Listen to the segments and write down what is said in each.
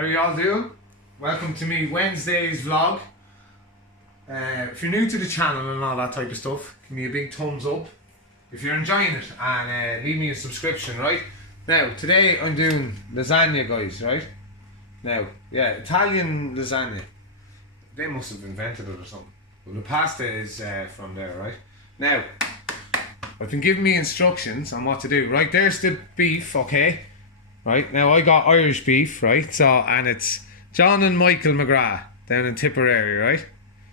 How y'all doing? Welcome to me Wednesday's vlog. If you're new to the channel and all that type of stuff, give me a big thumbs up if you're enjoying it, and leave me a subscription, right? Now, today I'm doing lasagna, guys, right? Now, yeah, Italian lasagna. They must have invented it or something. Well, the pasta is from there, right? Now, I've been giving me instructions on what to do. Right, there's the beef, okay? Right, now I got Irish beef, right? So, and it's John and Michael McGrath down in Tipperary, right?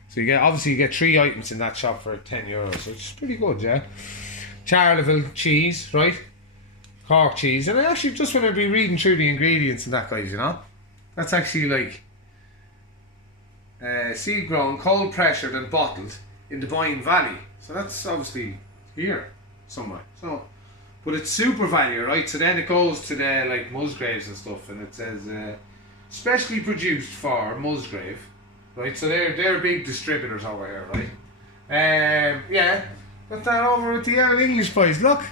So you get 3 items in that shop for €10, which is pretty good, yeah? Charleville cheese, right? Cork cheese. And I actually just want to be reading through the ingredients and that, guys, you know? That's actually like seed grown, cold pressured and bottled in the Boyne Valley. So that's obviously here somewhere. So, but it's super value, right? So then it goes to the like Musgraves and stuff, and it says specially produced for Musgrave, right? So they're big distributors over here, right? Yeah, got that over with the old English boys. Look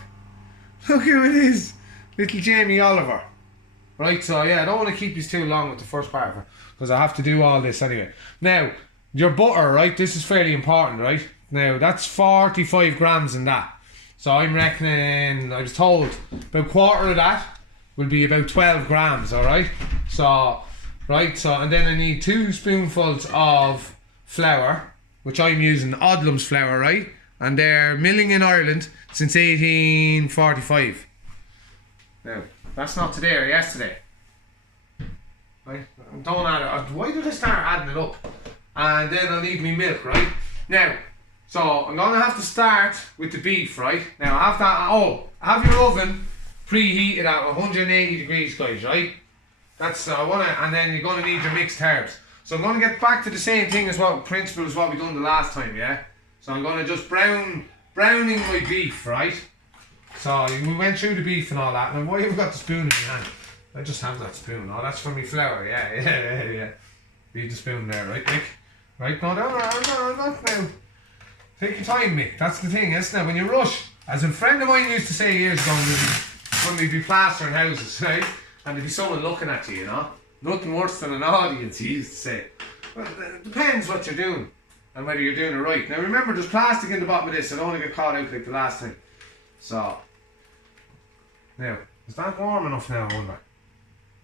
who it is, little Jamie Oliver, right? So yeah, I don't want to keep you too long with the first part of it because I have to do all this anyway. Now your butter, right? This is fairly important, right? Now that's 45 grams in that. So I'm reckoning, I was told, about a quarter of that will be about 12 grams, alright? So, right, so, and then I need 2 spoonfuls of flour, which I'm using Odlum's flour, right? And they're milling in Ireland since 1845. Now, that's not today or yesterday. Right? Don't add it. Why did I start adding it up? And then I'll need me milk, right? Now, so I'm going to have to start with the beef, right? Now I have that, have your oven preheated at 180 degrees, guys, right? That's, and then you're going to need your mixed herbs. So I'm going to get back to the same thing as principle as what we done the last time, yeah? So I'm going to just browning my beef, right? So we went through the beef and all that. Now why have you got the spoon in your hand? I just have that spoon. Oh, that's for me flour, yeah. Leave the spoon there, right, Mick? Right, no, not now. Take your time, Mick. That's the thing, isn't it? When you rush, as a friend of mine used to say years ago, when we'd be plastering houses, right? And there'd be someone looking at you, you know? Nothing worse than an audience, he used to say. Well, it depends what you're doing and whether you're doing it right. Now remember, there's plastic in the bottom of this. I don't want to get caught out like the last time. So, now, is that warm enough now, I wonder?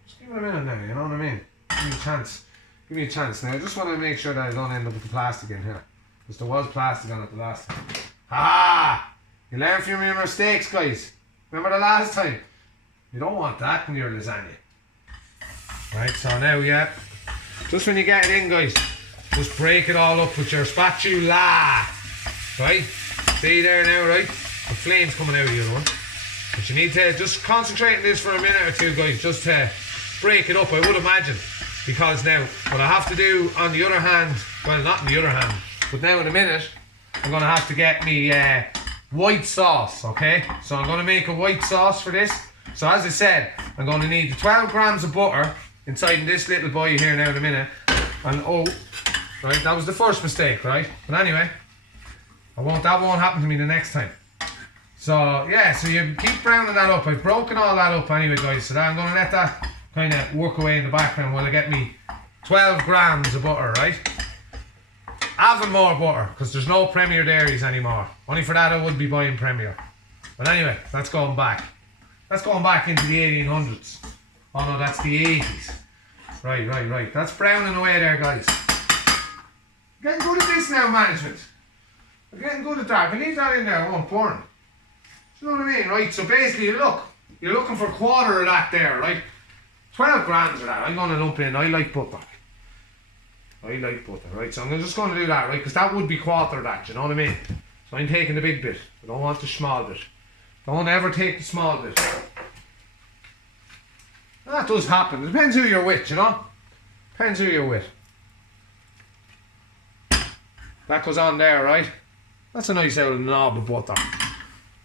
Just give it a minute now, you know what I mean? Give me a chance. Give me a chance. Now, I just want to make sure that I don't end up with the plastic in here. Because there was plastic on it the last time. You learn from your mistakes, guys. Remember the last time? You don't want that in your lasagna. Right, so now, yeah. Just when you get it in, guys, just break it all up with your spatula. Right? See there now, right? The flame's coming out of the other one. But you need to just concentrate on this for a minute or two, guys, just to break it up, I would imagine. Because now, what I have to do on the other hand, well, not on the other hand, but now in a minute, I'm going to have to get me white sauce, okay? So I'm going to make a white sauce for this. So as I said, I'm going to need 12 grams of butter inside this little boy here now in a minute. And right, that was the first mistake, right? But anyway, that won't happen to me the next time. So yeah, so you keep browning that up. I've broken all that up anyway, guys. So I'm going to let that kind of work away in the background while I get me 12 grams of butter, right? Having more butter, because there's no Premier Dairies anymore. Only for that I would be buying Premier. But anyway, that's going back. That's going back into the 1800s. Oh no, that's the 80s. Right. That's browning away there, guys. I'm getting good at this now, management. I'm getting good at that. I leave that in there, I won't burn. You know what I mean, right? So basically, look, you're looking for a quarter of that there, right? 12 grams of that. I'm going to lump in. I like butter. Right? So I'm just going to do that, right? Because that would be quarter of that, you know what I mean? So I'm taking the big bit. I don't want the small bit. Don't ever take the small bit. That does happen. It depends who you're with, you know? Depends who you're with. That goes on there, right? That's a nice old knob of butter.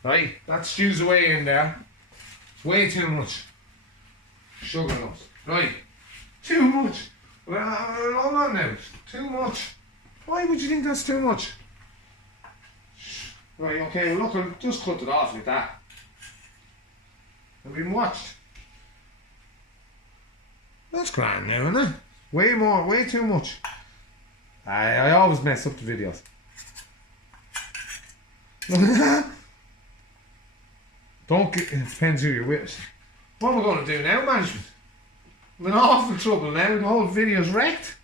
Right? That stews away in there. It's way too much. Sugar lumps. Right? Too much. Well, hold on now. Too much. Why would you think that's too much? Right, okay, well, look, I'll just cut it off like that. I've been watched. That's grand now, isn't it? Way more, way too much. I always mess up the videos. Don't get, it depends who you're with. What am I going to do now, management? I'm in awful trouble now. The whole video's wrecked.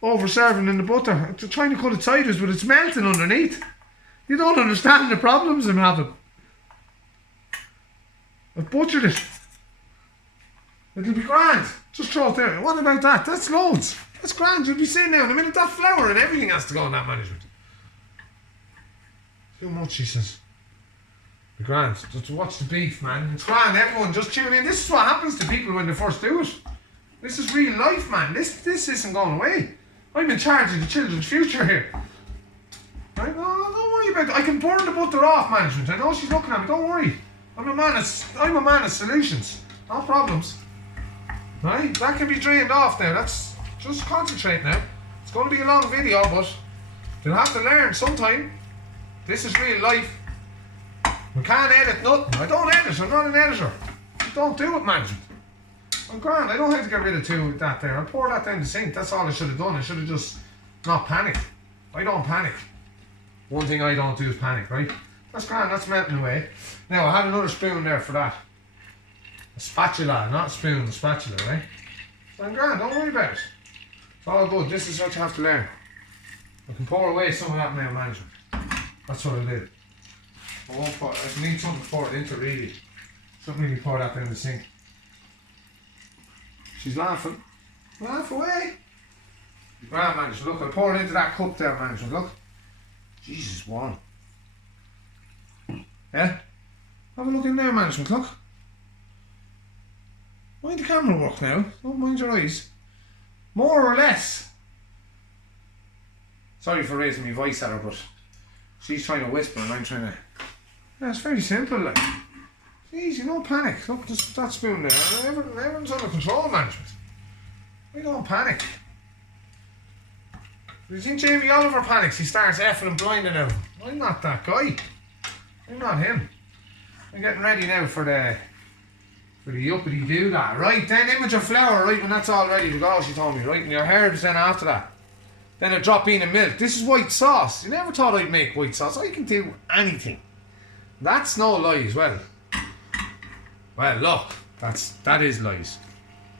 Over serving in the butter. I'm trying to cut it sideways, but it's melting underneath. You don't understand the problems I'm having. I've butchered it. It'll be grand. Just throw it there. What about that? That's loads. That's grand. You'll be seeing now in a minute that flour and everything has to go in that management. Too much, he says. Be grand. Just watch the beef, man. It's grand. Everyone just tune in. This is what happens to people when they first do it. This is real life, man. This isn't going away. I'm in charge of the children's future here. Right? No, don't worry about it. I can burn the butter off, management. I know she's looking at me. Don't worry. I'm a man of solutions. No problems. Right? That can be drained off now. That's just concentrate now. It's going to be a long video, but you'll have to learn sometime. This is real life. We can't edit nothing. I don't edit. I'm not an editor. Don't do it, management. I'm grand. I don't have to get rid of that there. I'll pour that down the sink. That's all I should have done. I should have just not panicked. I don't panic. One thing I don't do is panic, right? That's grand. That's melting away. Now, I had another spoon there for that. A spatula, not a spoon, a spatula, right? So I'm grand. Don't worry about it. It's all good. This is what you have to learn. I can pour away some of that now, management. That's what I did. I won't pour it. I need something to pour it into, really. Something really pour that down the sink. She's laughing. Laugh away. Grand, management. Look, I'll pour it into that cup there, management. Look. Jesus, warm. Yeah? Have a look in there, management. Look. Mind the camera work now. Don't mind your eyes. More or less. Sorry for raising my voice at her, but she's trying to whisper and I'm trying to... Yeah, it's very simple, like. It's easy, no panic. Look, just that spoon there. Everyone's under control, management. We don't panic. Do you think Jamie Oliver panics? He starts effing and blinding out. I'm not that guy. I'm not him. I'm getting ready now for the uppity do that. Right, then image of flour, right, when that's all ready to go, she told me, right, and your herbs then after that. Then a drop in of milk. This is white sauce. You never thought I'd make white sauce. I can do anything. That's no lies. Well, look, that is lies.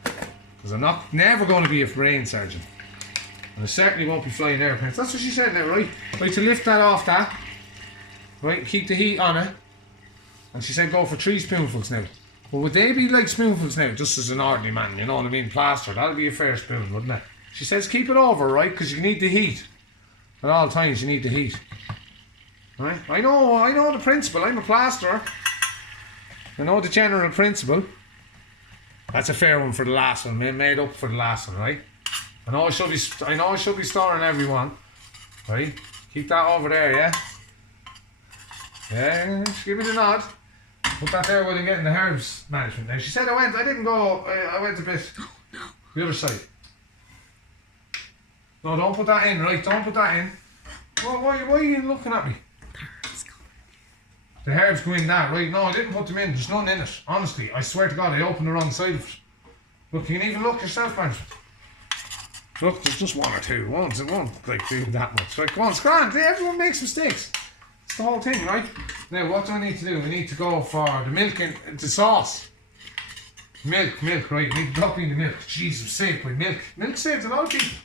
Because I'm never going to be a brain surgeon. And I certainly won't be flying airplanes. That's what she said now, right? Right, to lift that off that. Right, keep the heat on it. And she said go for 3 spoonfuls now. Well, would they be like spoonfuls now, just as an ordinary man, you know what I mean? Plaster, that'll be a fair spoon, wouldn't it? She says keep it over, right? Because you need the heat. At all times you need the heat. Right? I know the principle. I'm a plasterer. I know the general principle. That's a fair one for the last one. Made up for the last one, right? I know I should be storing everyone. Right? Keep that over there, yeah? Yeah, just give me the nod. Put that there while I'm getting the herbs management. Now she said I didn't go, I went a bit the other side. No, don't put that in, right? Don't put that in. Why are you looking at me? The herbs go in that, right? No, I didn't put them in. There's none in it. Honestly, I swear to God, I opened the wrong side of it. Look, you can even look yourself, management. Look, there's just one or two. It won't like do that much. Right, come on, it's grand. Everyone makes mistakes. It's the whole thing, right? Now, what do I need to do? We need to go for the milk and the sauce. Milk, right? We need to drop in the milk. Jesus, saved by milk. Milk saves a lot of people.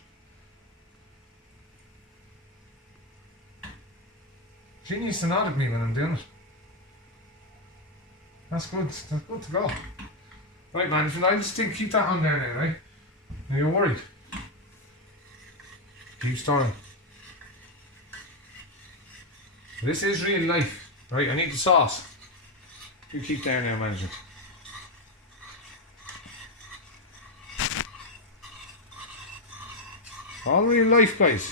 She needs to nod at me when I'm doing it. That's good. That's good to go. Right, man. If you like, just keep that on there now, right? Now you're worried. Keep stirring. This is real life. Right, I need the sauce. You keep there now, manager. All real life, guys.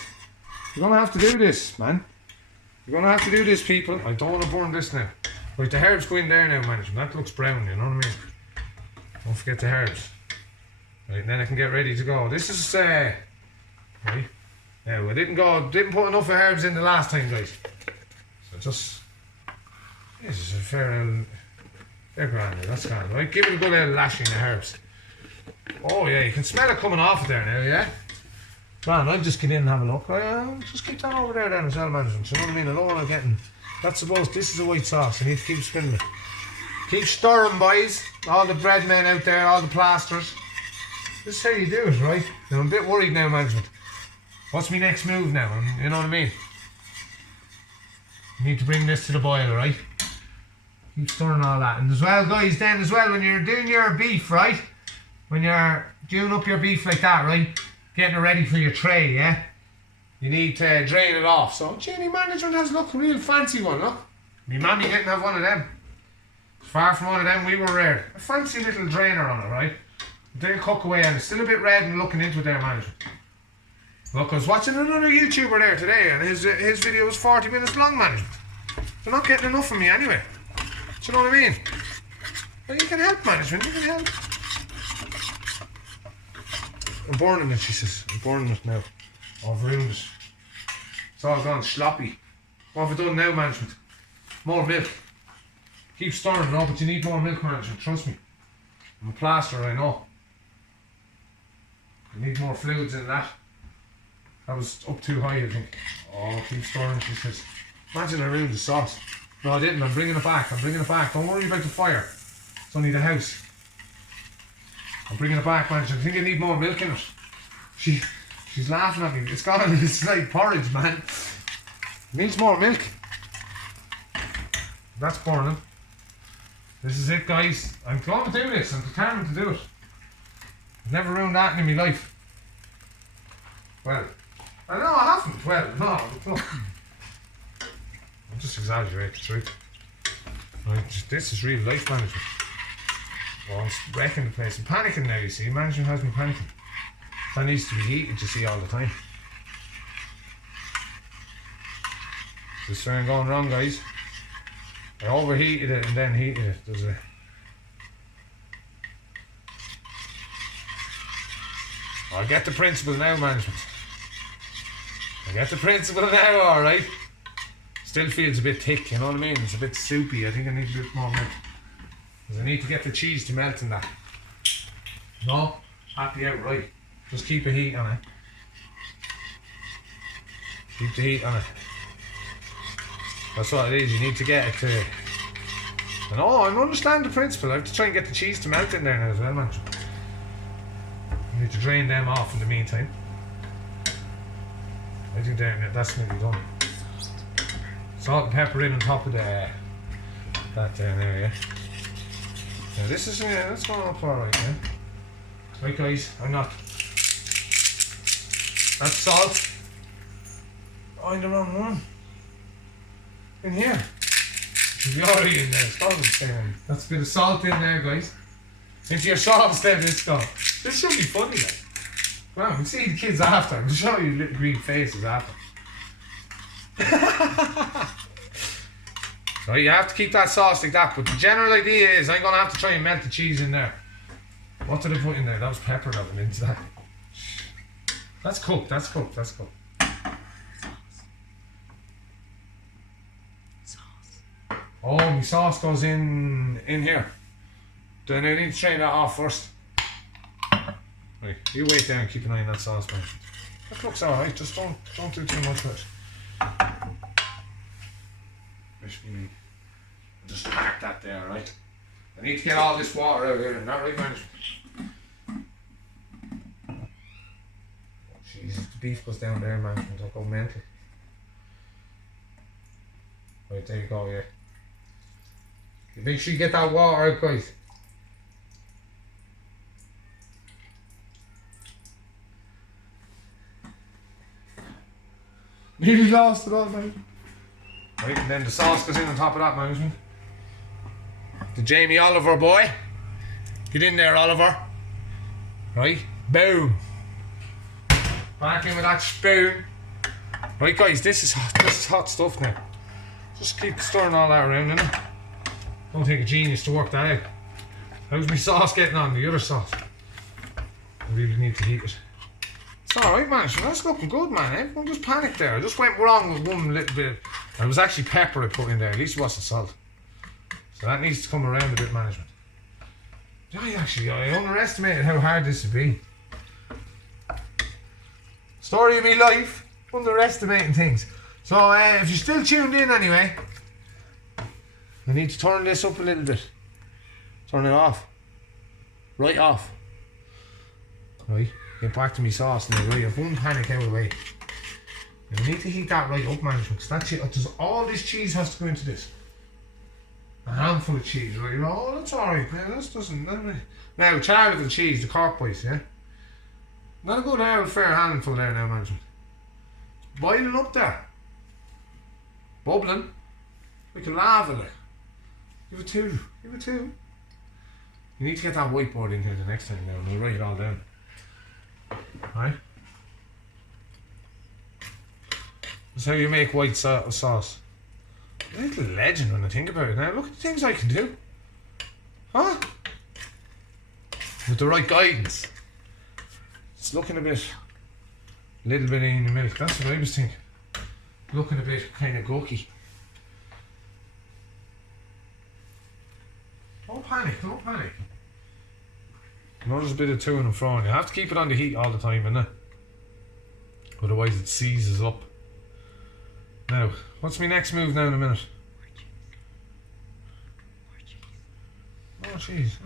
You're gonna have to do this, man. You're gonna have to do this, people. I don't want to burn this now. Right, the herbs go in there now, manager. That looks brown, you know what I mean? Don't forget the herbs. Right, then I can get ready to go. This is right. Yeah, we didn't put enough of herbs in the last time, guys. So just this is a fair grand. That's grand, right? Give it a good little lashing of herbs. Oh yeah, you can smell it coming off it there now, yeah? Man, I'll just get in and have a look. I'll just keep that over there then as well, management. You know what I mean? I don't want to get in. That's supposed, this is a white sauce. I need to keep spinning it. Keep stirring, boys. All the bread men out there, all the plasters. This is how you do it, right? Now, I'm a bit worried now, management. What's my next move now? You know what I mean? I need to bring this to the boil, right? Keep stirring all that. And as well, guys, then as well, when you're doing your beef, right? When you're doing up your beef like that, right? Getting it ready for your tray, yeah? You need to drain it off. So, Jenny management has, look, a real fancy one, look. Me mammy didn't have one of them. Far from one of them, we were rare. A fancy little drainer on it, right? They'll cook away and it's still a bit red and looking into it there, management. Look, I was watching another YouTuber there today and his video was 40 minutes long, management. They're not getting enough of me anyway. Do you know what I mean? Well, you can help, management, you can help. I'm burning it, she says. I'm burning it now. I've ruined it. It's all gone sloppy. What have I done now, management? More milk. Keep stirring it up, but you need more milk, management, trust me. I'm a plaster, I know. You need more fluids in that. That was up too high, I think. Oh, keep stirring, she says. Imagine I ruined the sauce. No, I didn't. I'm bringing it back. I'm bringing it back. Don't worry about the fire. It's only the house. I'm bringing it back, man. I think I need more milk in it. She's laughing at me. It's gone. It's like porridge, man. It needs more milk. That's burning. This is it, guys. I'm going to do this. I'm determined to do it. I've never ruined that in my life. Well, I know I haven't. Well, no. I'm just exaggerating the truth. Right, this is real life management. Oh, I'm wrecking the place. I'm panicking now, you see. Management has me panicking. That needs to be heated, you see, all the time. This is going wrong, guys. I overheated it and then heated it. There's a... I get the principle now, management. I get the principle now, alright. Still feels a bit thick, you know what I mean? It's a bit soupy. I think I need a bit more milk. Because I need to get the cheese to melt in that. No? Happy out right. Just keep a heat on it. Keep the heat on it. That's what it is. You need to get it to... And oh, I understand the principle. I have to try and get the cheese to melt in there now as well, man. You need to drain them off in the meantime. I think that's nearly done. Salt and pepper in on top of that down there, yeah. Now this is, that's going up alright, yeah. Right, guys, I'm not. That's salt. Oh, the wrong one. In here. You're already in there. Salt is staying. That's a bit of salt in there, guys. Into your sauce then, this stuff. This should be funny, like. Well, we'll see the kids after. I'll show you little green faces after. So you have to keep that sauce like that, but the general idea is I'm going to have to try and melt the cheese in there. What did I put in there? That was pepper that went into that. That's cooked, that's cooked, that's cooked. Sauce. Oh, my sauce goes in here. Then I need to strain that off first. Right, you wait there and keep an eye on that sauce, man. That looks alright, just don't do too much with it. Just park that there, right? I need to get all this water out here, not right, man? Oh, Jesus, the beef goes down there, man. Don't go mental. Right, there you go, yeah. Make sure you get that water out, guys. Nearly lost it all, man. Right, and then the sauce goes in on top of that, management. The Jamie Oliver boy. Get in there, Oliver. Right, boom. Back in with that spoon. Right, guys, this is hot stuff now. Just keep stirring all that around, innit? Don't take a genius to work that out. How's my sauce getting on, the other sauce? I really need to heat it. It's alright, man. So that's looking good, man. Everyone just panicked there. I just went wrong with one little bit. And it was actually pepper I put in there. At least it wasn't salt. So that needs to come around a bit, management. I underestimated how hard this would be. Story of my life, underestimating things. So if you're still tuned in anyway, I need to turn this up a little bit. Turn it off. Right off. Right, get back to me sauce now. Right, I've one panic out of the way. I need to heat that right up, management, because that's it. All this cheese has to go into this. A handful of cheese, right? Oh, that's alright, man. This doesn't. Now, Charlotte and cheese, the Cork boys, yeah? Not a good fair handful there now, management. It's boiling up there. Bubbling. Like a lava, like. Give it two. Give it two. You need to get that whiteboard in here the next time now, and we'll write it all down. Right? That's how you make white sauce. A little legend when I think about it now. Look at the things I can do. Huh? With the right guidance. It's looking a little bit in the milk. That's what I was thinking. Looking a bit kind of gurky. Don't panic, don't panic. There's a bit of to and fro. You have to keep it on the heat all the time, innit? Otherwise it seizes up. Now, what's my next move now in a minute? Oh, cheese.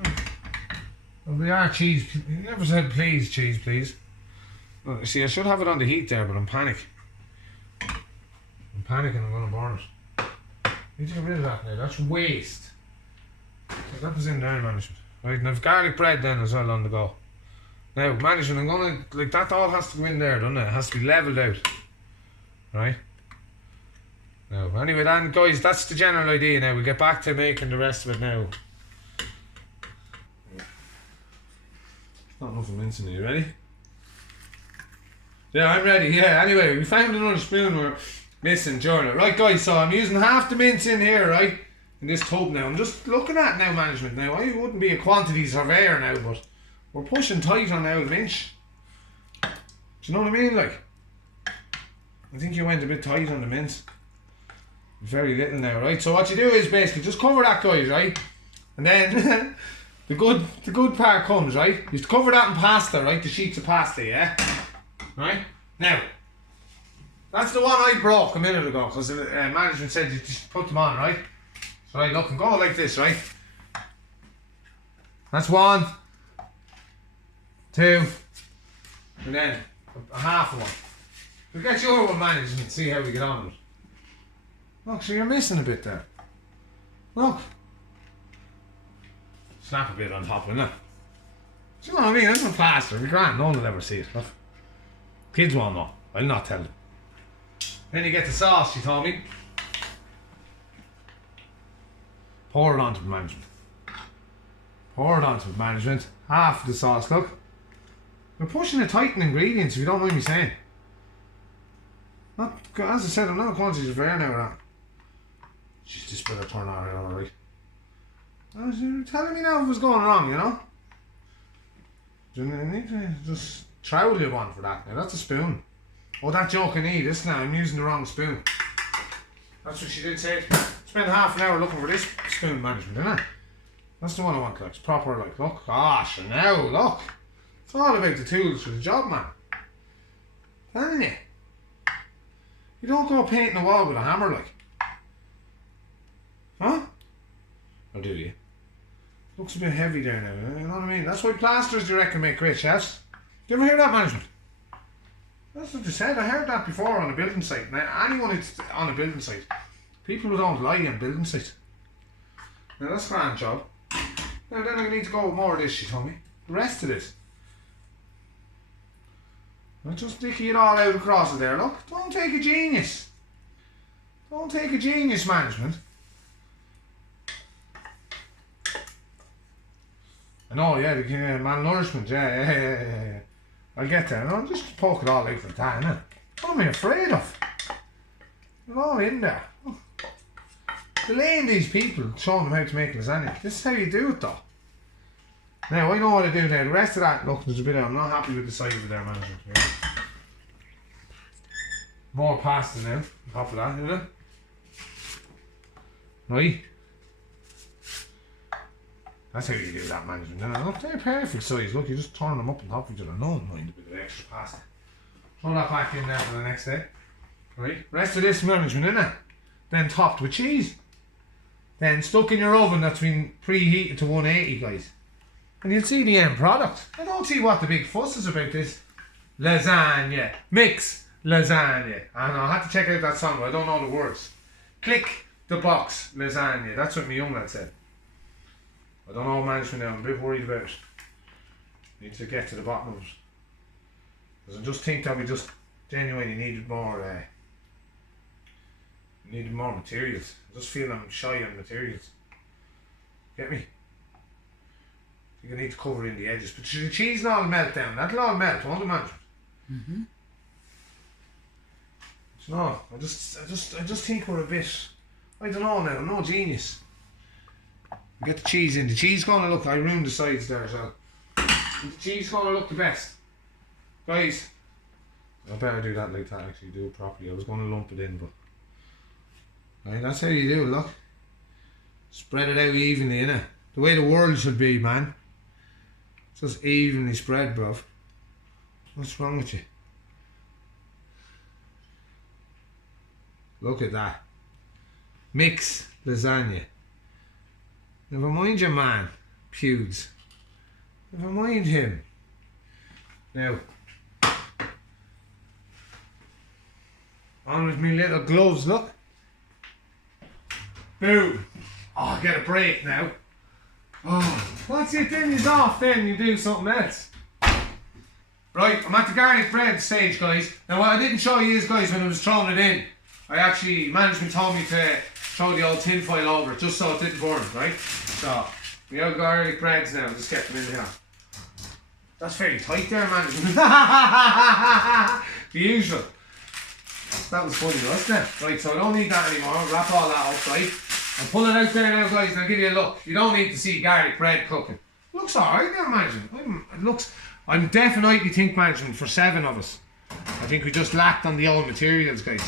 Well, we are cheese. You never said please, cheese, please. Well, see, I should have it on the heat there, but I'm panicking. I'm panicking, I'm going to burn it. Need to get rid of that now. That's waste. So that was in there, management. Right, and I've garlic bread then as well on the go. Now, management, I'm going to, like, that all has to go in there, doesn't it? It has to be levelled out. Right? Now, anyway, then, guys, that's the general idea now. We'll get back to making the rest of it now. Not enough of mincing. Are you ready? Yeah, I'm ready. Yeah, anyway, we found another spoon we're missing during it. Right, guys, so I'm using half the mince in here, right? In this tub now. I'm just looking at now, management. Now, I wouldn't be a quantity surveyor now, but we're pushing tight on now the mince. Do you know what I mean? Like, I think you went a bit tight on the mince. Very little now, right? So what you do is basically just cover that, guys, right? And then the good part comes, right? You just cover that in pasta, right? The sheets of pasta, yeah? Right? Now, that's the one I broke a minute ago because the management said you just put them on, right? So right, look, and go like this, right? That's 1, 2, and then a half of one. We'll get your one managed and see how we get on with it. Look, so you're missing a bit there. Look. Snap a bit on top, innit? Do you know what I mean? This is plaster. We can't. No one will ever see it. Look. Kids won't know. I'll not tell them. Then you get the sauce, you told me. Pour it onto the management. Pour it onto the management. Half the sauce, look. We're pushing it tight in ingredients, if you don't mind me saying. Not, as I said, I'm not a quantity surveyor now with that. Jeez, this better turn out alright. You're telling me now if it was going wrong, you know? You need to just trowel you one for that. Now that's a spoon. Oh, that joke I need. This now, I'm using the wrong spoon. That's what she did say. Spend half an hour looking for this spoon management, isn't it? That's the one I want, like. It's proper, like, look. Gosh, and now, look. It's all about the tools for the job, man. Telling you. You don't go painting a wall with a hammer, like. Huh? Or do you? Looks a bit heavy there now, you know what I mean? That's why plasters, do you reckon, make great chefs? Do you ever hear that, management? That's what they said. I heard that before on a building site. Now, anyone who's on a building site, people who don't lie on building sites. Now, that's a grand job. Now, then I need to go with more of this, she told me. The rest of this. I'll just dicky it all out across it there, look. Don't take a genius. Don't take a genius, management. I know, yeah, the malnourishment, yeah. I'll get there. I'll just poke it all out for that, innit? What am I afraid of? They're all in there. Delaying these people, showing them how to make lasagna. This is how you do it, though. Now, I know what to do now. The rest of that, look, there's a bit of, I'm not happy with the size of their management. Yeah. More pasta now, on top of that, isn't it? Right. That's how you do that management. And look, they're perfect size. Look, you just turn them up on top of each other. No one mind a bit of extra pasta. Throw that back in there for the next day. Right? Rest of this management, innit? Then topped with cheese. Then stuck in your oven that's been preheated to 180, guys. And you'll see the end product. I don't see what the big fuss is about this. Lasagna. Micks Lasagna. And I had to check out that song, but I don't know the words. Click the box. Lasagna. That's what my young lad said. I don't know management now. I'm a bit worried about it. Need to get to the bottom of it. Because I just think that we just genuinely needed more materials. I just feel I'm shy on materials. Get me? I think I need to cover in the edges. But the cheese will all melt down. That'll all melt, won't it, management? Mm-hmm. No, I just think we're a bit, I don't know now, I'm no genius. Get the cheese in. The cheese gonna look, I ruined the sides there as well. The cheese gonna look the best. Guys, I better do that like that, actually do it properly. I was gonna lump it in, but right, that's how you do it, look. Spread it out evenly, innit? The way the world should be, man. Just evenly spread, bruv. What's wrong with you? Look at that. Micks Lasagna. Never mind your man, Pewds. Never mind him. Now, on with me little gloves, look. Boom. Oh, get a break now. Oh, once it then is off, then you do something else. Right, I'm at the garlic bread stage, guys. Now, what I didn't show you is, guys, when I was throwing it in, management told me to throw the old tin foil over it, just so it didn't burn, right? So, we have garlic breads now, just get them in here. That's very tight there, management. The usual. That was funny, wasn't it? Right, so I don't need that anymore. I'll wrap all that up, right? I'll pull it out there now, guys, and I'll give you a look. You don't need to see garlic bread cooking. Looks alright there, management. I'm definitely think, management, for 7 of us. I think we just lacked on the old materials, guys.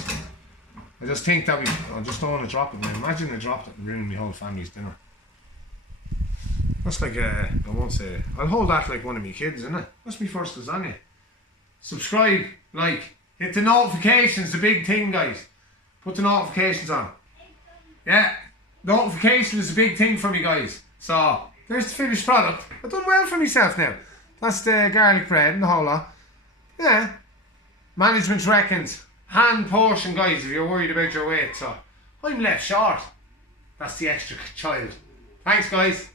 I just think that I just don't want to drop it now. Imagine I dropped it and ruined my whole family's dinner. That's like I won't say, I'll hold that like one of my kids, isn't it? That's my first lasagna. Subscribe, like, hit the notifications, the big thing, guys. Put the notifications on. Yeah, notification is a big thing for me, guys. So, there's the finished product. I've done well for myself now. That's the garlic bread and the whole lot. Yeah. Management reckons hand portion, guys, if you're worried about your weight. So I'm left short. That's the extra child. Thanks, guys.